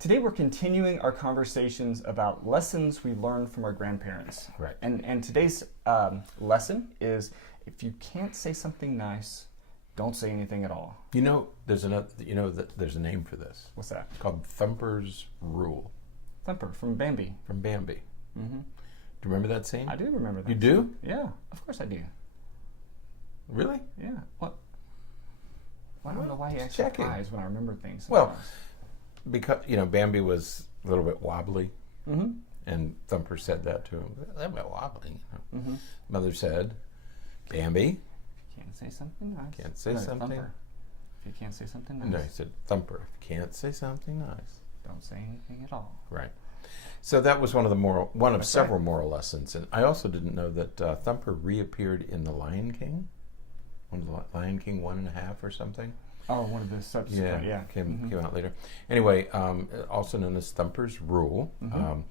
Today we're continuing our conversations about lessons we learned from our grandparents. Right. And today's lesson is, if you can't say something nice, don't say anything at all. You know, there's there's a name for this. What's that? It's called Thumper's Rule. Thumper from Bambi. From Bambi. Mm-hmm. Do you remember that scene? I do remember that. You do? Scene. Yeah, of course I do. Really? Yeah. What? Well, I don't know why you ask surprised when I remember things. Well, because, Bambi was a little bit wobbly, mm-hmm. and Thumper said that to him. A little bit wobbly. Mm-hmm. Mother said, Bambi. Can't say something nice. Can't say something. Thumper. If you can't say something nice. No, he said, Thumper, can't say something nice. Don't say anything at all. Right. So that was one of several moral lessons. And I also didn't know that Thumper reappeared in The Lion King. Lion King 1.5 or something. Oh, one of the subsequent, yeah. Came out later. Anyway, also known as Thumper's Rule. Mm-hmm.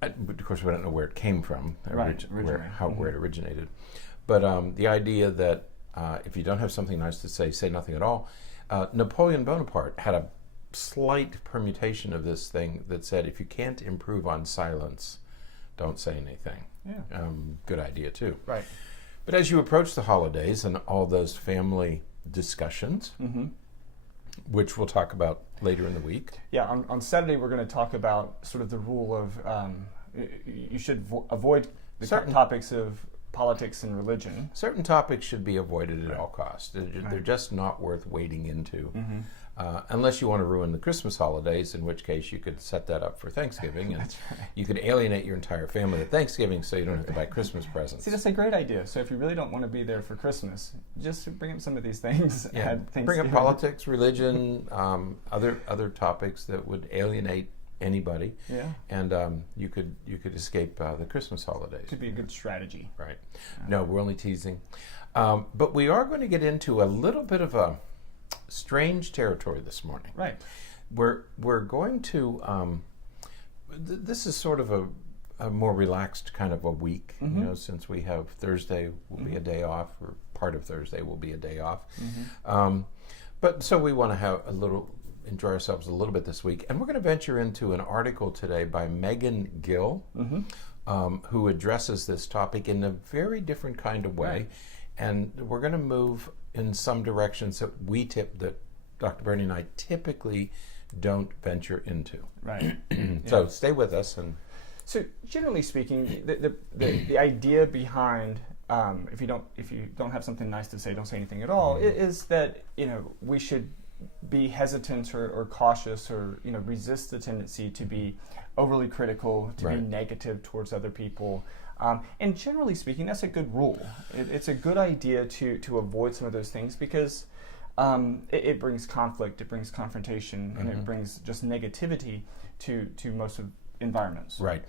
Of course, we don't know where it came from, where it originated. But the idea that if you don't have something nice to say nothing at all. Napoleon Bonaparte had a slight permutation of this thing that said, if you can't improve on silence, don't say anything. Yeah. Good idea, too. Right. But as you approach the holidays and all those family discussions, mm-hmm. which we'll talk about later in the week. Yeah, on Saturday we're going to talk about sort of the rule of you should avoid the topics of politics and religion. Certain topics should be avoided at all costs. They're just not worth wading into. Mm-hmm. Unless you want to ruin the Christmas holidays, in which case you could set that up for Thanksgiving, and That's right. you could alienate your entire family at Thanksgiving so you don't have to buy Christmas presents. See, that's a great idea. So if you really don't want to be there for Christmas, just bring up some of these things. Yeah. Bring up politics, religion, other topics that would alienate anybody. Yeah. And you could escape the Christmas holidays. Could be a good strategy. Right. No, we're only teasing. But we are going to get into a little bit of a strange territory this morning. Right. We're going to this is sort of a more relaxed kind of a week, mm-hmm. Since we have Thursday will mm-hmm. be a day off, or part of Thursday will be a day off. Mm-hmm. But so we want to enjoy ourselves a little bit this week, and we're going to venture into an article today by Megan Gill, mm-hmm. Who addresses this topic in a very different kind of way. Right. And we're going to move in some directions that Dr. Berney and I typically don't venture into. Right. So stay with us. And so generally speaking, the idea behind if you don't have something nice to say, don't say anything at all, is that we should be hesitant or cautious or resist the tendency to be overly critical, to be negative towards other people. And generally speaking, that's a good rule. It's a good idea to avoid some of those things because it brings conflict, it brings confrontation, mm-hmm. and it brings just negativity to most of environments. Right.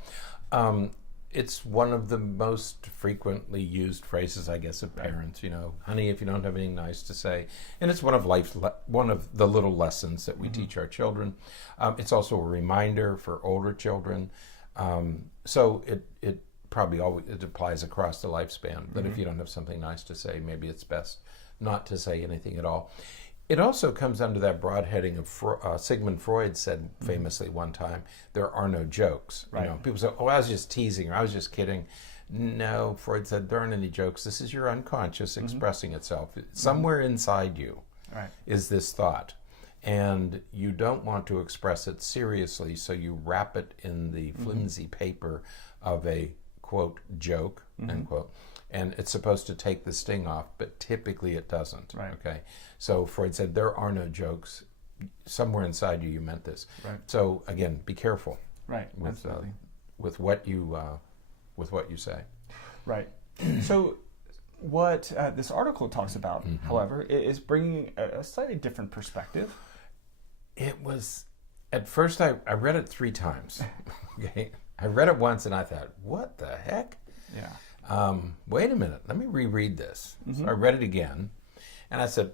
It's one of the most frequently used phrases, I guess, of parents. Honey, if you don't have anything nice to say, and it's one of the little lessons that we mm-hmm. teach our children. It's also a reminder for older children. So it probably it applies across the lifespan. That mm-hmm. if you don't have something nice to say, maybe it's best not to say anything at all. It also comes under that broad heading of Sigmund Freud said famously one time, there are no jokes. Right. People say, oh, I was just teasing, or I was just kidding. No, Freud said, there aren't any jokes. This is your unconscious mm-hmm. expressing itself. Somewhere inside you is this thought. And you don't want to express it seriously, so you wrap it in the flimsy paper of a, quote, joke, mm-hmm. end quote. And it's supposed to take the sting off, but typically it doesn't. Right. Okay. So Freud said there are no jokes. Somewhere inside you meant this. Right. So again, be careful. Right. With what you say. Right. So what this article talks about, mm-hmm. however, is bringing a slightly different perspective. It was at first I read it 3 times. Okay. I read it once and I thought, what the heck? Yeah. Wait a minute, let me reread this. Mm-hmm. So I read it again, and I said,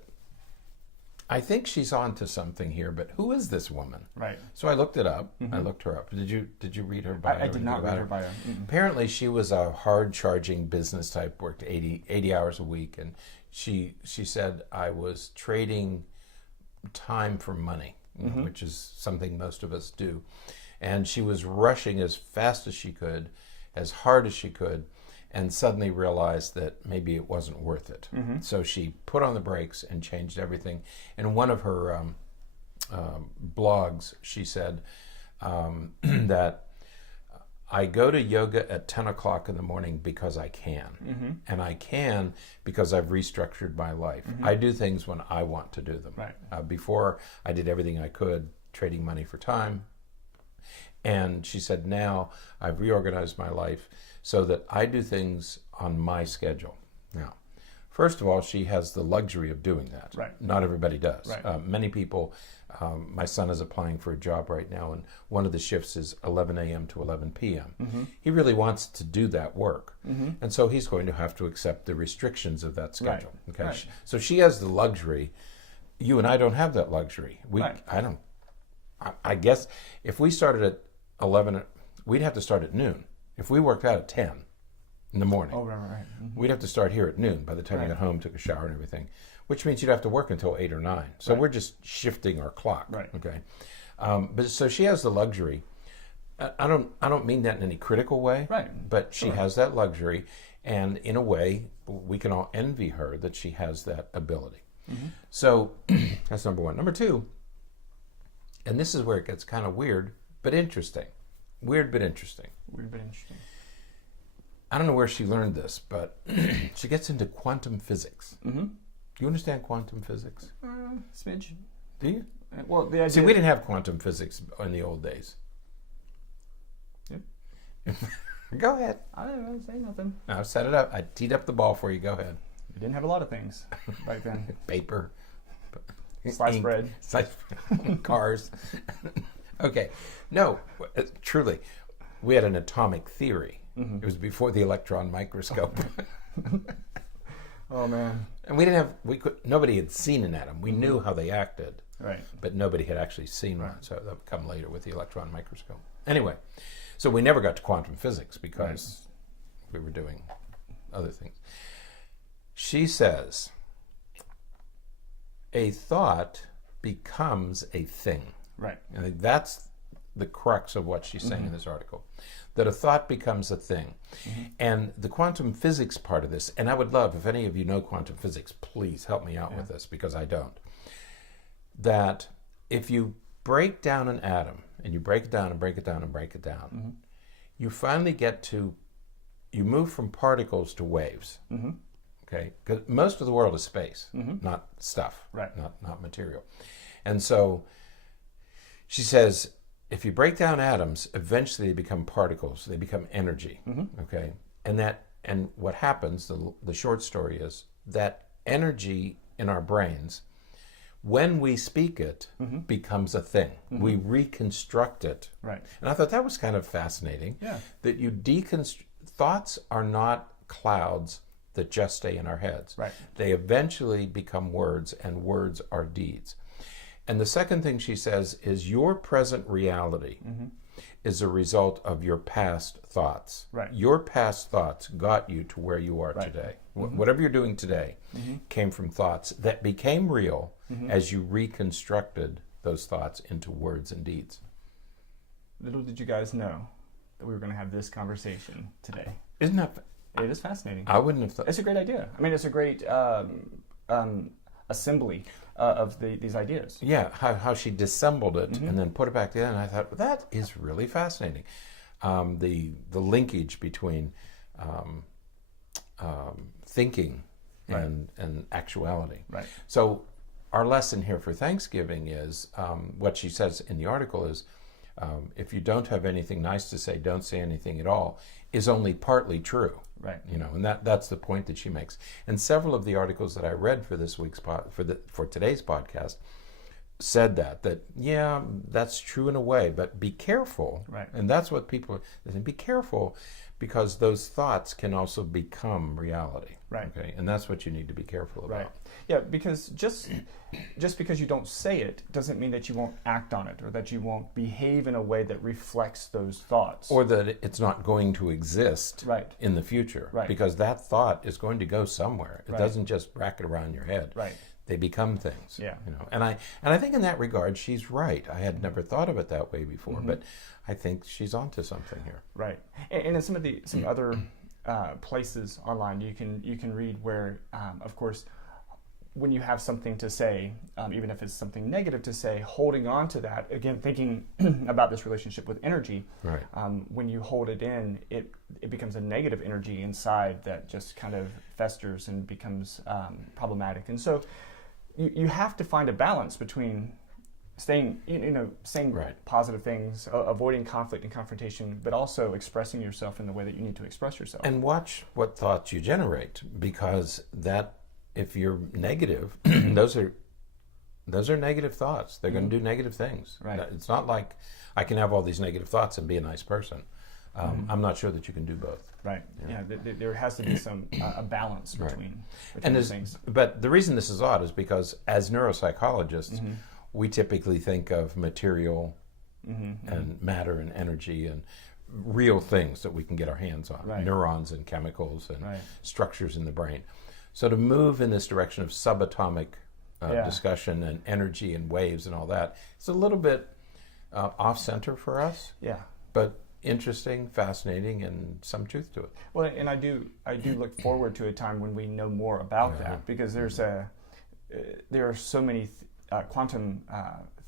I think she's on to something here, but who is this woman? Right. So I looked it up. Mm-hmm. I looked her up. Did you read her bio? I did not read her bio. Mm-hmm. Apparently she was a hard-charging business type, worked 80 hours a week, and she said, I was trading time for money. which is something most of us do. And she was rushing as fast as she could, as hard as she could, and suddenly realized that maybe it wasn't worth it. So she put on the brakes and changed everything. In one of her blogs, she said that I go to yoga at 10 o'clock in the morning because I can. And I can because I've restructured my life. I do things when I want to do them. Before, I did everything I could, trading money for time. And she said, now I've reorganized my life so that I do things on my schedule. Now, first of all, she has the luxury of doing that. Not everybody does. Many people, my son is applying for a job right now, and one of the shifts is 11 a.m. to 11 p.m. He really wants to do that work. And so he's going to have to accept the restrictions of that schedule. Okay. So she has the luxury. You and I don't have that luxury. I guess if we started at 11, we'd have to start at noon. If we worked out at 10 in the morning, we'd have to start here at noon by the time you got home, took a shower and everything, which means you'd have to work until 8 or 9. So we're just shifting our clock. Okay. But so she has the luxury. I don't mean that in any critical way, but she has that luxury, and in a way, we can all envy her that she has that ability. So that's number one. Number two, and this is where it gets kind of weird, but interesting. Weird, but interesting. I don't know where she learned this, but she gets into quantum physics. Do you understand quantum physics? Smidge. Do you? Well, the idea. See, we didn't have quantum physics in the old days. Go ahead. I didn't say nothing. I set it up. I teed up the ball for you. Go ahead. We didn't have a lot of things back then. Paper. Sliced bread. Cars. Okay. No, truly. We had an atomic theory. It was before the electron microscope. Oh man! And nobody had seen an atom. We knew how they acted, but nobody had actually seen one. So that would come later with the electron microscope. Anyway, so we never got to quantum physics because we were doing other things. She says, a thought becomes a thing. I think that's the crux of what she's saying in this article, that a thought becomes a thing. And the quantum physics part of this, and I would love, if any of you know quantum physics, please help me out with this, because I don't, that if you break down an atom, and you break it down and break it down and break it down, you finally get to, you move from particles to waves. Okay? Because most of the world is space, not stuff, not material. And so she says, if you break down atoms, eventually they become particles. They become energy. Okay, and what happens? The short story is that energy in our brains, when we speak it, becomes a thing. We reconstruct it. And I thought that was kind of fascinating. That you thoughts are not clouds that just stay in our heads. They eventually become words, and words are deeds. And the second thing she says is your present reality is a result of your past thoughts. Your past thoughts got you to where you are today. Whatever you're doing today came from thoughts that became real as you reconstructed those thoughts into words and deeds. Little did you guys know that we were going to have this conversation today. Isn't that? It is fascinating. I wouldn't have thought. It's a great idea. I mean, it's a great assembly of these ideas. Yeah, how she dissembled it and then put it back together, and I thought, well, that is really fascinating. The linkage between thinking and actuality. So our lesson here for Thanksgiving is what she says in the article is, if you don't have anything nice to say, don't say anything at all, is only partly true. You know, and that's the point that she makes. And several of the articles that I read for this week's for today's podcast said that yeah, that's true in a way, but be careful. And that's what people be careful, because those thoughts can also become reality. Okay, and that's what you need to be careful about. Yeah, because just because you don't say it doesn't mean that you won't act on it, or that you won't behave in a way that reflects those thoughts, or that it's not going to exist in the future. Because that thought is going to go somewhere. It doesn't just racket around your head. they become things. Yeah. You know, and I think in that regard she's right. I had never thought of it that way before, but I think she's onto something here. Right. And in some other places online, you can read where, of course, when you have something to say, even if it's something negative to say, holding on to that, again, thinking about this relationship with energy, right. When you hold it in, it becomes a negative energy inside that just kind of festers and becomes problematic. And so you have to find a balance between saying right. positive things, avoiding conflict and confrontation, but also expressing yourself in the way that you need to express yourself. And watch what thoughts you generate, because that, if you're negative, those are negative thoughts. They're going to do negative things. Right. It's not like I can have all these negative thoughts and be a nice person. I'm not sure that you can do both. Right. Yeah. There has to be some a balance between those things. But the reason this is odd is because as neuropsychologists, we typically think of material and matter and energy and real things that we can get our hands on, neurons and chemicals and structures in the brain. So to move in this direction of subatomic discussion and energy and waves and all that, it's a little bit off-center for us. Yeah. But interesting, fascinating, and some truth to it. Well, and I do look forward to a time when we know more about that, because there are so many quantum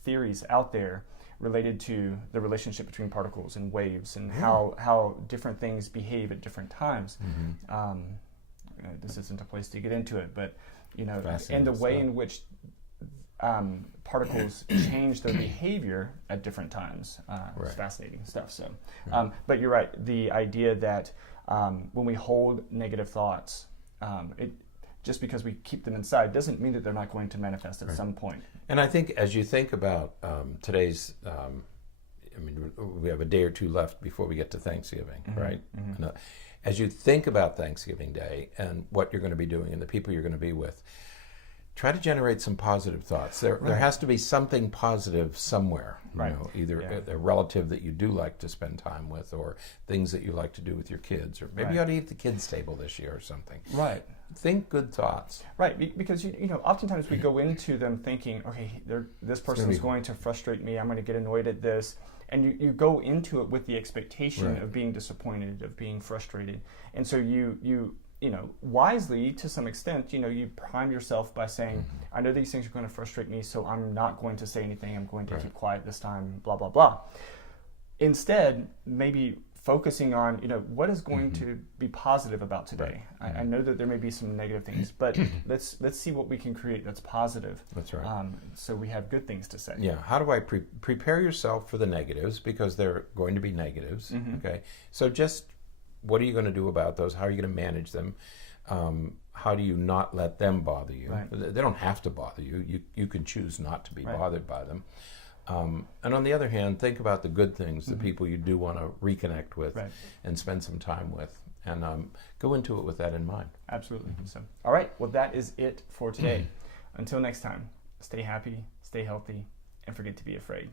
theories out there related to the relationship between particles and waves and how different things behave at different times. This isn't a place to get into it, but and the way in which particles change their behavior at different times is fascinating stuff. So, but you're right. The idea that when we hold negative thoughts, just because we keep them inside doesn't mean that they're not going to manifest at some point. And I think as you think about today's, we have a day or two left before we get to Thanksgiving, right? And, as you think about Thanksgiving Day and what you're going to be doing and the people you're going to be with, try to generate some positive thoughts. There has to be something positive somewhere. Either a relative that you do like to spend time with, or things that you like to do with your kids, or maybe you ought to eat at the kids' table this year or something. Right. Think good thoughts. Right, because oftentimes we go into them thinking, okay, this person is going to frustrate me. I'm going to get annoyed at this. And you go into it with the expectation of being disappointed, of being frustrated. And so you wisely, to some extent, you prime yourself by saying, I know these things are going to frustrate me, so I'm not going to say anything. I'm going to keep quiet this time, blah, blah, blah. Instead, maybe focusing on, what is going to be positive about today. I know that there may be some negative things, but let's see what we can create that's positive. That's right. So we have good things to say. Yeah. How do I prepare yourself for the negatives, because they're going to be negatives. Okay. So just what are you going to do about those? How are you going to manage them? How do you not let them bother you? Right. They don't have to bother you. You can choose not to be bothered by them. And on the other hand, think about the good things, the people you do want to reconnect with and spend some time with, and go into it with that in mind. Absolutely. So, all right. Well, that is it for today. Until next time, stay happy, stay healthy, and forget to be afraid.